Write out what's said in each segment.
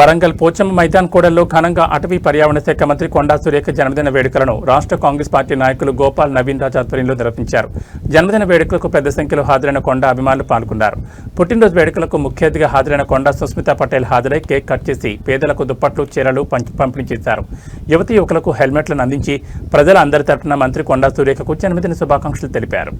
వరంగల్ పోచమ్మ మైదాన్ కూడల్లో ఘనంగా అటవీ పర్యావరణ శాఖ మంత్రి కొండా సురేఖ జన్మదిన వేడుకలను రాష్ట్ర కాంగ్రెస్ పార్టీ నాయకులు గోపాల్ నవీన్ రాజ్ ఆధ్వర్యంలో నిర్వహించారు. జన్మదిన వేడుకలకు పెద్ద సంఖ్యలో హాజరైన కొండా అభిమానులు పాల్గొన్నారు. పుట్టినరోజు వేడుకలకు ముఖ్య అతిథిగా హాజరైన కొండా సుస్మితా పటేల్ హాజరై కేక్ కట్ చేసి పేదలకు దుప్పట్లు, చీరలు పంపిణీ చేశారు. యువతీ యువకులకు హెల్మెట్లను అందించి ప్రజల అందరి తరఫున మంత్రి కొండా సురేఖకు జన్మదిన శుభాకాంక్షలు తెలిపారు.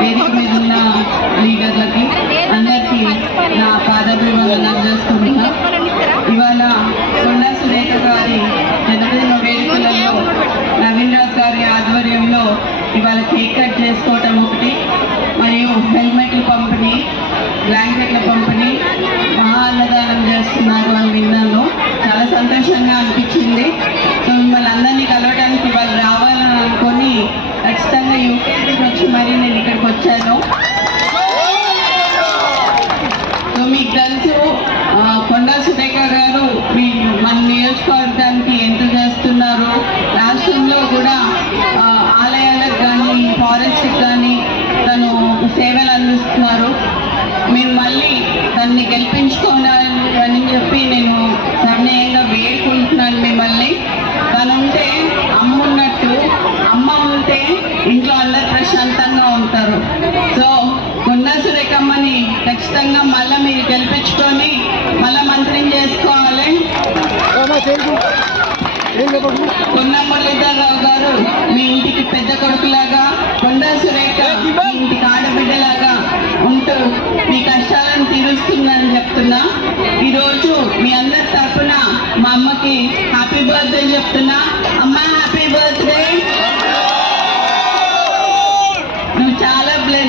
వేదిక మీద ఉన్న లీడర్లకి అందరికీ నా పాదాభివందనాలు చేస్తున్నా. ఇవాళ కొండా సురేఖ గారి జన్మదిన వేడుకలలో నవీన్ రాజ్ గారి ఆధ్వర్యంలో ఇవాళ కేక్ కట్ చేసుకోవటం ఒకటి, మరియు హెల్మెట్ల పంపిణీ, బ్లాంకెట్ల పంపిణీ, మహా అన్నదానం చేస్తున్నారు అని విన్నాను. చాలా సంతోషంగా అనిపించింది. సో మిమ్మల్ని అందరినీ కలవడానికి వాళ్ళు రావాలని అనుకొని ఖచ్చితంగా యూకేకి వచ్చి మరి నేను ఇక్కడికి వచ్చాను. సో మీకు తెలుసు కొండా సురేఖ గారు మన నియోజకవర్గానికి ఎంత చేస్తున్నారు. రాష్ట్రంలో కూడా ఆలయాలకు కానీ ఫారెస్ట్కి కానీ తను సేవలు అందిస్తున్నారు. మీరు మళ్ళీ దాన్ని గెలిపించుకోవాలని చెప్పి నేను సవినయంగా వేడుకుంటున్నాను మిమ్మల్ని. తను ఉంటే అమ్మ ఉన్నట్టు, అమ్మ ఉంటే ఇంట్లో అందరు ప్రశాంతంగా ఉంటారు. సో కొండా సురేఖమ్మని ఖచ్చితంగా మళ్ళీ మీరు గెలిపించుకొని మళ్ళీ మంత్రిని చేసుకోవాలి. కొండా మురళీధరరావు గారు మీ ఇంటికి పెద్ద కొడుకులాగా, కొండా సురేఖ మీ ఇంటికి ఆడబిడ్డలాగా ఉంటూ మీ కష్టాలను తీరుస్తుందని చెప్తున్నా. ఈరోజు మీ అందరి తరఫున మా అమ్మకి హ్యాపీ బర్త్డే చెప్తున్నా. అమ్మ హ్యాపీ బర్త్డే. నువ్వు చాలా